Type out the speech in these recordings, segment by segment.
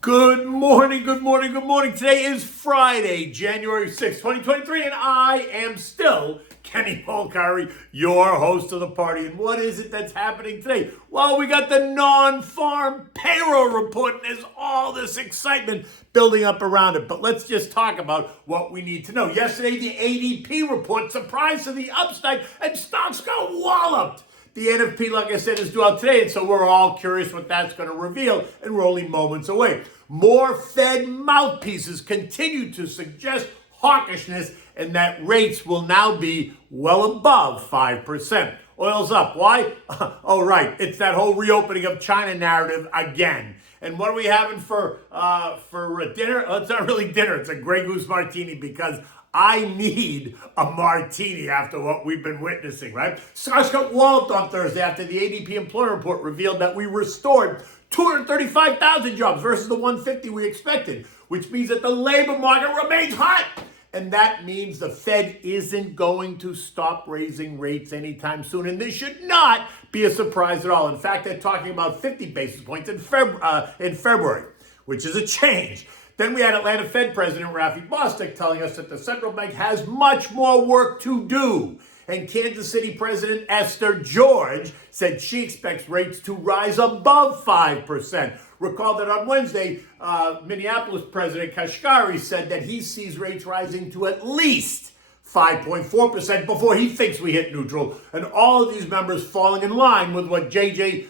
Good morning, good morning, good morning. Today is Friday, January 6th, 2023, and I am still Kenny Polcari, your host of the party. And what is it that's happening today? Well, we got the non-farm payroll report, and there's all this excitement building up around it. But let's just talk about what we need to know. Yesterday, the ADP report surprised to the upside, and stocks got walloped. The NFP, like I said, is due out today, and so we're all curious what that's going to reveal, and we're only moments away. More Fed mouthpieces continue to suggest hawkishness and that rates will now be well above 5%. Oil's up. Why? Oh, right. It's that whole reopening of China narrative again. And what are we having for dinner? Oh, it's not really dinner. It's a Grey Goose martini because I need a martini after what we've been witnessing, right? Stocks got walloped on Thursday after the ADP employer report revealed that we restored 235,000 jobs versus the 150 we expected, which means that the labor market remains hot. And that means the Fed isn't going to stop raising rates anytime soon. And this should not be a surprise at all. In fact, they're talking about 50 basis points in February, which is a change. Then we had Atlanta Fed President Rafi Bostic telling us that the central bank has much more work to do. And Kansas City President Esther George said she expects rates to rise above 5%. Recall that on Wednesday, Minneapolis President Kashkari said that he sees rates rising to at least 5.4% before he thinks we hit neutral. And all of these members falling in line with what JJ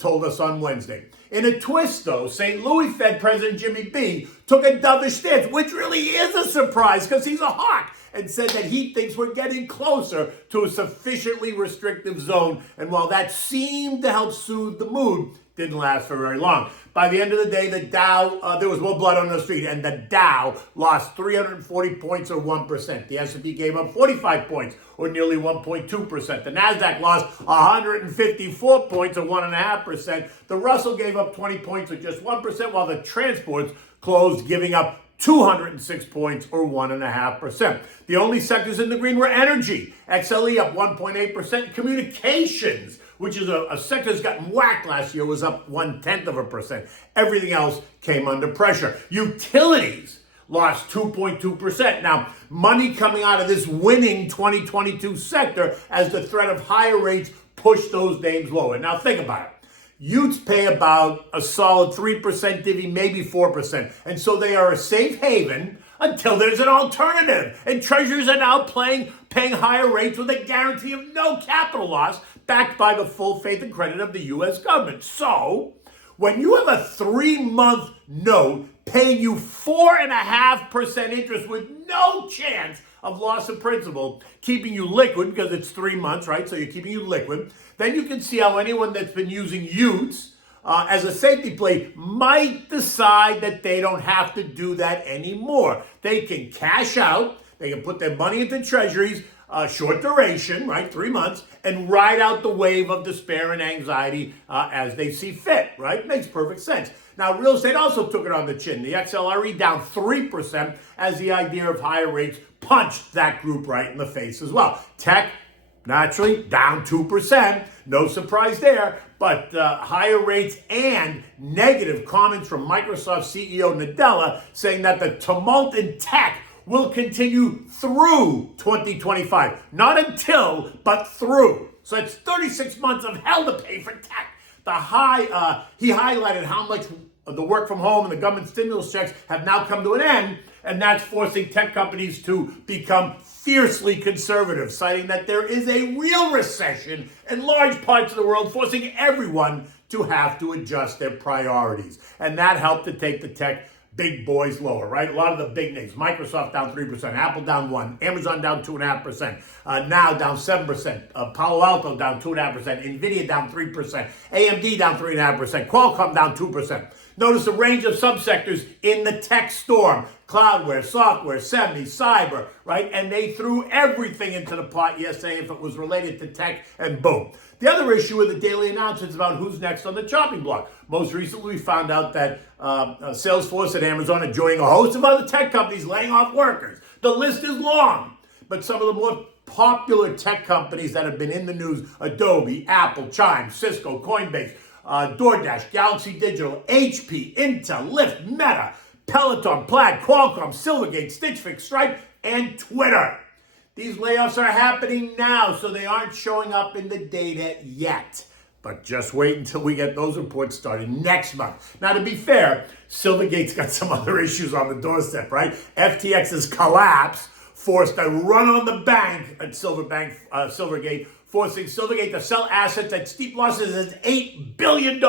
told us on Wednesday. In a twist, though, St. Louis Fed President Jimmy B took a dovish stance, which really is a surprise because he's a hawk, and said that he thinks we're getting closer to a sufficiently restrictive zone. And while that seemed to help soothe the mood, didn't last for very long. By the end of the day, the Dow, there was more blood on the street, and the Dow lost 340 points or 1%. The S&P gave up 45 points or nearly 1.2%. The Nasdaq lost 154 points or 1.5%. The Russell gave up 20 points or just 1%, while the transports closed giving up 206 points or 1.5%. The only sectors in the green were energy, XLE up 1.8%, communications, which is a sector that's gotten whacked last year, was up 0.1%. Everything else came under pressure. Utilities lost 2.2%. Now, money coming out of this winning 2022 sector as the threat of higher rates pushed those names lower. Now, think about it. Utes pay about a solid 3% divvy, maybe 4%. And so they are a safe haven until there's an alternative. And treasurers are now paying higher rates with a guarantee of no capital loss, backed by the full faith and credit of the U.S. government. So when you have a 3-month note paying you 4.5% interest with no chance of loss of principal, keeping you liquid because it's 3 months, right? So you're keeping you liquid. Then you can see how anyone that's been using Utes as a safety play might decide that they don't have to do that anymore. They can cash out. They can put their money into treasuries, short duration, right, 3 months, and ride out the wave of despair and anxiety as they see fit, right? Makes perfect sense. Now, real estate also took it on the chin. The XLRE down 3% as the idea of higher rates punched that group right in the face as well. Tech, naturally, down 2%. No surprise there. But higher rates and negative comments from Microsoft CEO Nadella saying that the tumult in tech will continue through 2025. Not until, but through. So it's 36 months of hell to pay for tech. He highlighted how much of the work from home and the government stimulus checks have now come to an end, and that's forcing tech companies to become fiercely conservative, citing that there is a real recession in large parts of the world, forcing everyone to have to adjust their priorities. And that helped to take the tech big boys lower, right? A lot of the big names. Microsoft down 3%, Apple down 1%, Amazon down 2.5%, Now down 7%, Palo Alto down 2.5%, Nvidia down 3%, AMD down 3.5%, Qualcomm down 2%. Notice the range of subsectors in the tech storm. Cloudware, software, semi, cyber, right? And they threw everything into the pot yesterday if it was related to tech, and boom. The other issue with the daily announcements about who's next on the chopping block. Most recently, we found out that Salesforce and Amazon are joining a host of other tech companies laying off workers. The list is long, but some of the more popular tech companies that have been in the news, Adobe, Apple, Chime, Cisco, Coinbase, DoorDash, Galaxy Digital, HP, Intel, Lyft, Meta, Peloton, Plaid, Qualcomm, Silvergate, Stitch Fix, Stripe, and Twitter. These layoffs are happening now, so they aren't showing up in the data yet. But just wait until we get those reports started next month. Now, to be fair, Silvergate's got some other issues on the doorstep, right? FTX's collapse forced a run on the bank at Silvergate, forcing Silvergate to sell assets at steep losses as $8 billion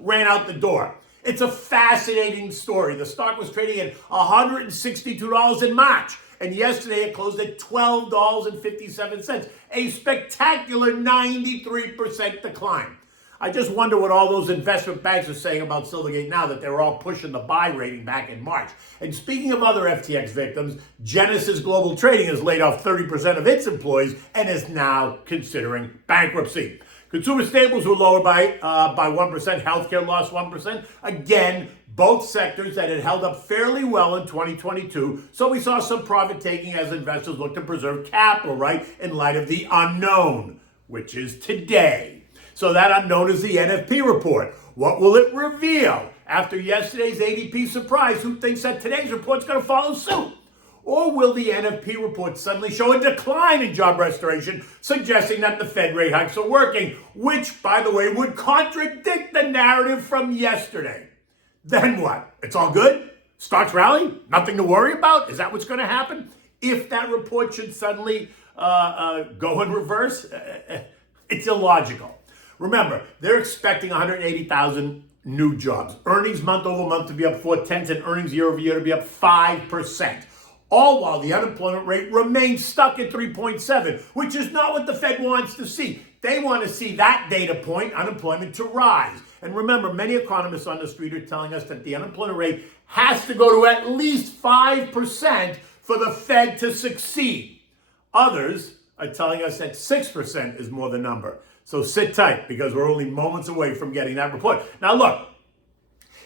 ran out the door. It's a fascinating story. The stock was trading at $162 in March, and yesterday it closed at $12.57, a spectacular 93% decline. I just wonder what all those investment banks are saying about Silvergate now that they're all pushing the buy rating back in March. And speaking of other FTX victims, Genesis Global Trading has laid off 30% of its employees and is now considering bankruptcy. Consumer staples were lower by 1%. Healthcare lost 1%. Again, both sectors that had held up fairly well in 2022. So we saw some profit taking as investors look to preserve capital, right, in light of the unknown, which is today. So that unknown is the NFP report. What will it reveal? After yesterday's ADP surprise, who thinks that today's report's going to follow suit? Or will the NFP report suddenly show a decline in job restoration, suggesting that the Fed rate hikes are working, which, by the way, would contradict the narrative from yesterday? Then what? It's all good? Stocks rally? Nothing to worry about? Is that what's going to happen? If that report should suddenly go in reverse, it's illogical. Remember, they're expecting 180,000 new jobs. Earnings month over month to be up 0.4 and earnings year over year to be up 5%. All while the unemployment rate remains stuck at 3.7, which is not what the Fed wants to see. They want to see that data point, unemployment, to rise. And remember, many economists on the street are telling us that the unemployment rate has to go to at least 5% for the Fed to succeed. Others are telling us that 6% is more the number. So sit tight, because we're only moments away from getting that report. Now look,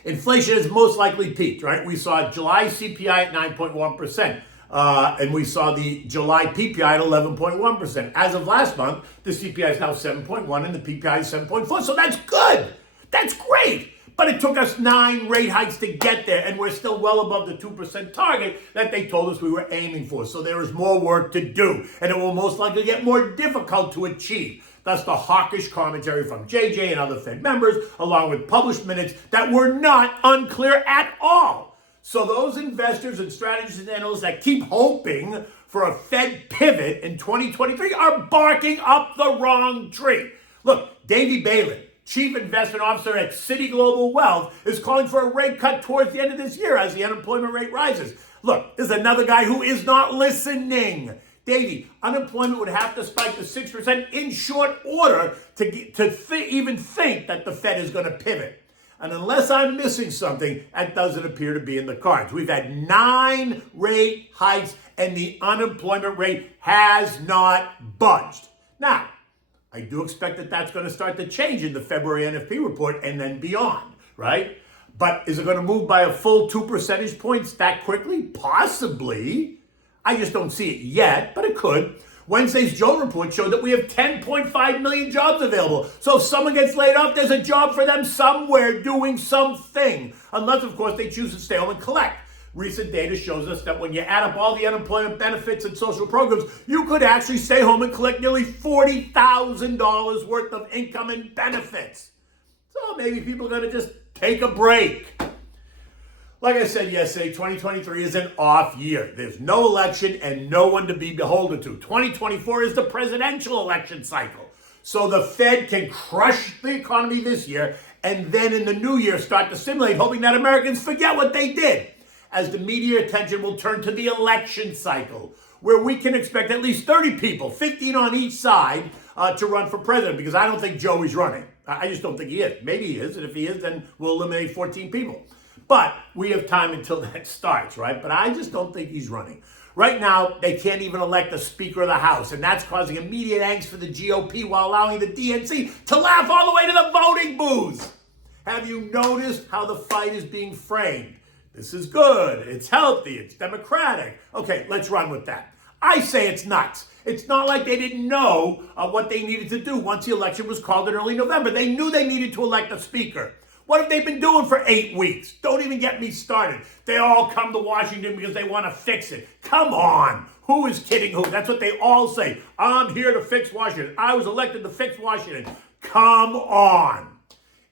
inflation has most likely peaked, right? We saw July CPI at 9.1%, and we saw the July PPI at 11.1%. As of last month, the CPI is now 7.1 and the PPI is 7.4, so that's good. That's great. But it took us 9 rate hikes to get there, and we're still well above the 2% target that they told us we were aiming for. So there is more work to do, and it will most likely get more difficult to achieve. Thus the hawkish commentary from JJ and other Fed members, along with published minutes that were not unclear at all. So those investors and strategists and analysts that keep hoping for a Fed pivot in 2023 are barking up the wrong tree. Look, Davey Balin, Chief Investment Officer at Citi Global Wealth, is calling for a rate cut towards the end of this year as the unemployment rate rises. Look, there's another guy who is not listening. Davey, unemployment would have to spike to 6% in short order to even think that the Fed is going to pivot. And unless I'm missing something, that doesn't appear to be in the cards. We've had 9 rate hikes and the unemployment rate has not budged. Now, I do expect that that's going to start to change in the February NFP report and then beyond, right? But is it going to move by a full 2 percentage points that quickly? Possibly. I just don't see it yet, but it could. Wednesday's Joe report showed that we have 10.5 million jobs available. So if someone gets laid off, there's a job for them somewhere doing something. Unless, of course, they choose to stay home and collect. Recent data shows us that when you add up all the unemployment benefits and social programs, you could actually stay home and collect nearly $40,000 worth of income and benefits. So maybe people are going to just take a break. Like I said yesterday, 2023 is an off year. There's no election and no one to be beholden to. 2024 is the presidential election cycle. So the Fed can crush the economy this year and then in the new year start to stimulate, hoping that Americans forget what they did, as the media attention will turn to the election cycle, where we can expect at least 30 people, 15 on each side, to run for president, because I don't think Joey's running. I just don't think he is. Maybe he is, and if he is, then we'll eliminate 14 people. But we have time until that starts, right? But I just don't think he's running. Right now, they can't even elect the Speaker of the House, and that's causing immediate angst for the GOP while allowing the DNC to laugh all the way to the voting booths. Have you noticed how the fight is being framed? This is good, it's healthy, it's democratic. Okay, let's run with that. I say it's nuts. It's not like they didn't know what they needed to do once the election was called in early November. They knew they needed to elect a speaker. What have they been doing for 8 weeks? Don't even get me started. They all come to Washington because they want to fix it. Come on. Who is kidding who? That's what they all say. I'm here to fix Washington. I was elected to fix Washington. Come on.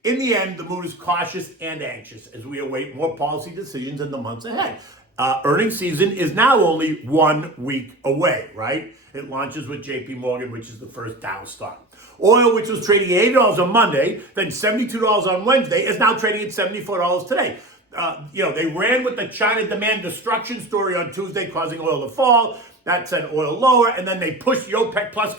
In the end, the mood is cautious and anxious as we await more policy decisions in the months ahead. Earnings season is now only 1 week away, right? It launches with JP Morgan, which is the first Dow stock. Oil, which was trading at $80 on Monday, then $72 on Wednesday, is now trading at $74 today. They ran with the China demand destruction story on Tuesday, causing oil to fall. That sent oil lower, and then they pushed the OPEC Plus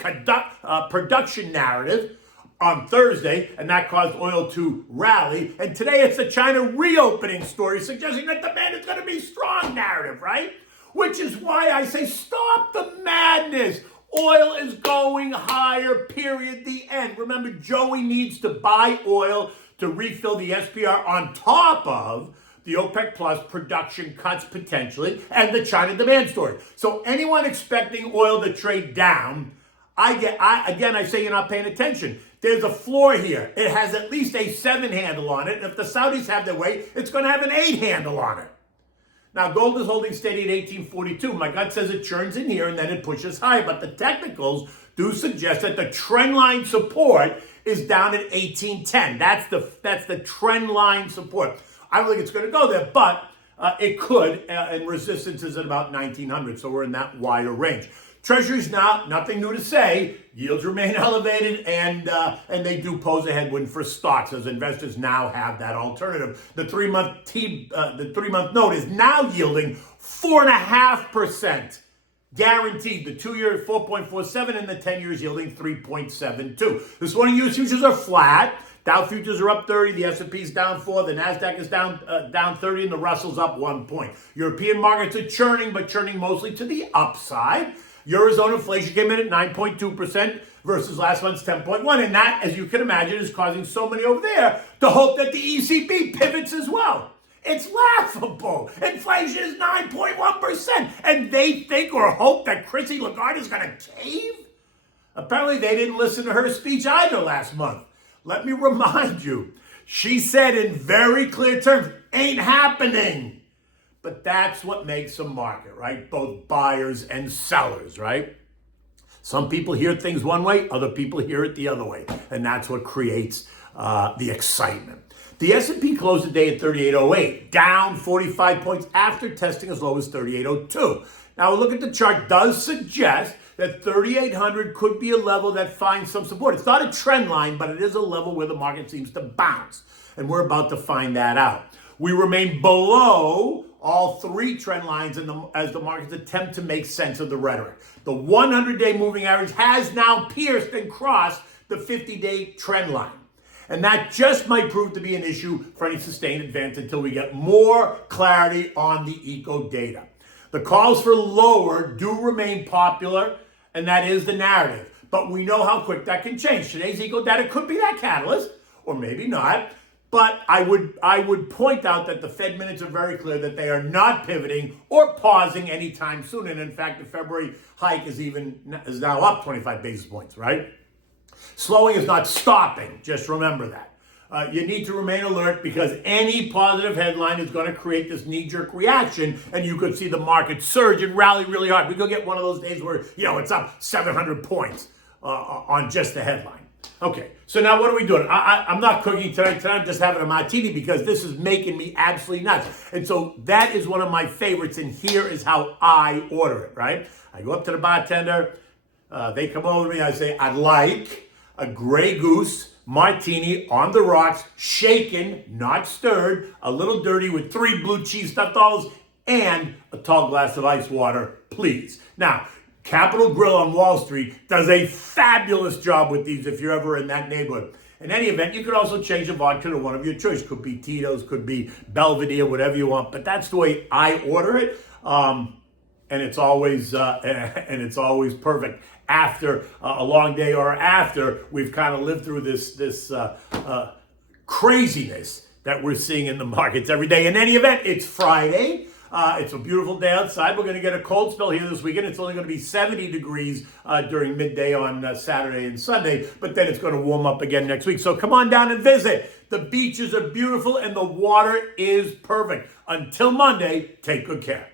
production narrative on Thursday, and that caused oil to rally. And today it's the China reopening story, suggesting that demand is going to be strong narrative, right? Which is why I say stop the madness. Oil is going higher, period, the end. Remember, Joey needs to buy oil to refill the SPR on top of the OPEC Plus production cuts potentially and the China demand story. So anyone expecting oil to trade down, I say you're not paying attention. There's a floor here. It has at least a 7 handle on it. And if the Saudis have their way, it's going to have an 8 handle on it. Now, gold is holding steady at 1842. My gut says it churns in here and then it pushes higher. But the technicals do suggest that the trend line support is down at 1810. That's the trend line support. I don't think it's going to go there, but it could. And resistance is at about 1900. So we're in that wider range. Treasuries now, nothing new to say. Yields remain elevated, and they do pose a headwind for stocks as investors now have that alternative. The 3-month note is now yielding 4.5%, guaranteed. The 2-year at 4.47, and the 10 years yielding 3.72. This morning, U.S. futures are flat. Dow futures are up 30, the S&P is down 4, the NASDAQ is down 30, and the Russell's up 1 point. European markets are churning, but churning mostly to the upside. Eurozone inflation came in at 9.2% versus last month's 10.1%. And that, as you can imagine, is causing so many over there to hope that the ECB pivots as well. It's laughable. Inflation is 9.1%. And they think or hope that Chrissy Lagarde is going to cave? Apparently, they didn't listen to her speech either last month. Let me remind you, she said in very clear terms, ain't happening. But that's what makes a market, right? Both buyers and sellers, right? Some people hear things one way, other people hear it the other way. And that's what creates the excitement. The S&P closed the day at 3808, down 45 points after testing as low as 3802. Now, a look at the chart does suggest that 3,800 could be a level that finds some support. It's not a trend line, but it is a level where the market seems to bounce. And we're about to find that out. We remain below all 3 trend lines as the markets attempt to make sense of the rhetoric. The 100-day moving average has now pierced and crossed the 50-day trend line. And that just might prove to be an issue for any sustained advance until we get more clarity on the eco data. The calls for lower do remain popular, and that is the narrative. But we know how quick that can change. Today's eco data could be that catalyst, or maybe not. But I would point out that the Fed minutes are very clear that they are not pivoting or pausing anytime soon. And in fact, the February hike is now up 25 basis points, right? Slowing is not stopping. Just remember that. You need to remain alert because any positive headline is going to create this knee-jerk reaction, and you could see the market surge and rally really hard. We could get one of those days where, it's up 700 points on just the headline. Okay, so now what are we doing? I'm not cooking tonight. Tonight I'm just having a martini because this is making me absolutely nuts. And so that is one of my favorites, and here is how I order it, right? I go up to the bartender. They come over to me. I say, I'd like a Grey Goose martini on the rocks, shaken, not stirred, a little dirty with 3 blue cheese stuffed olives, and a tall glass of ice water, please. Now, Capital Grille on Wall Street does a fabulous job with these if you're ever in that neighborhood. In any event, you could also change the vodka to one of your choice. Could be Tito's, could be Belvedere, whatever you want. But that's the way I order it, and it's always perfect after a long day or after we've kind of lived through this craziness that we're seeing in the markets every day. In any event, it's Friday. It's a beautiful day outside. We're going to get a cold spell here this weekend. It's only going to be 70 degrees during midday on Saturday and Sunday, but then it's going to warm up again next week. So come on down and visit. The beaches are beautiful and the water is perfect. Until Monday, take good care.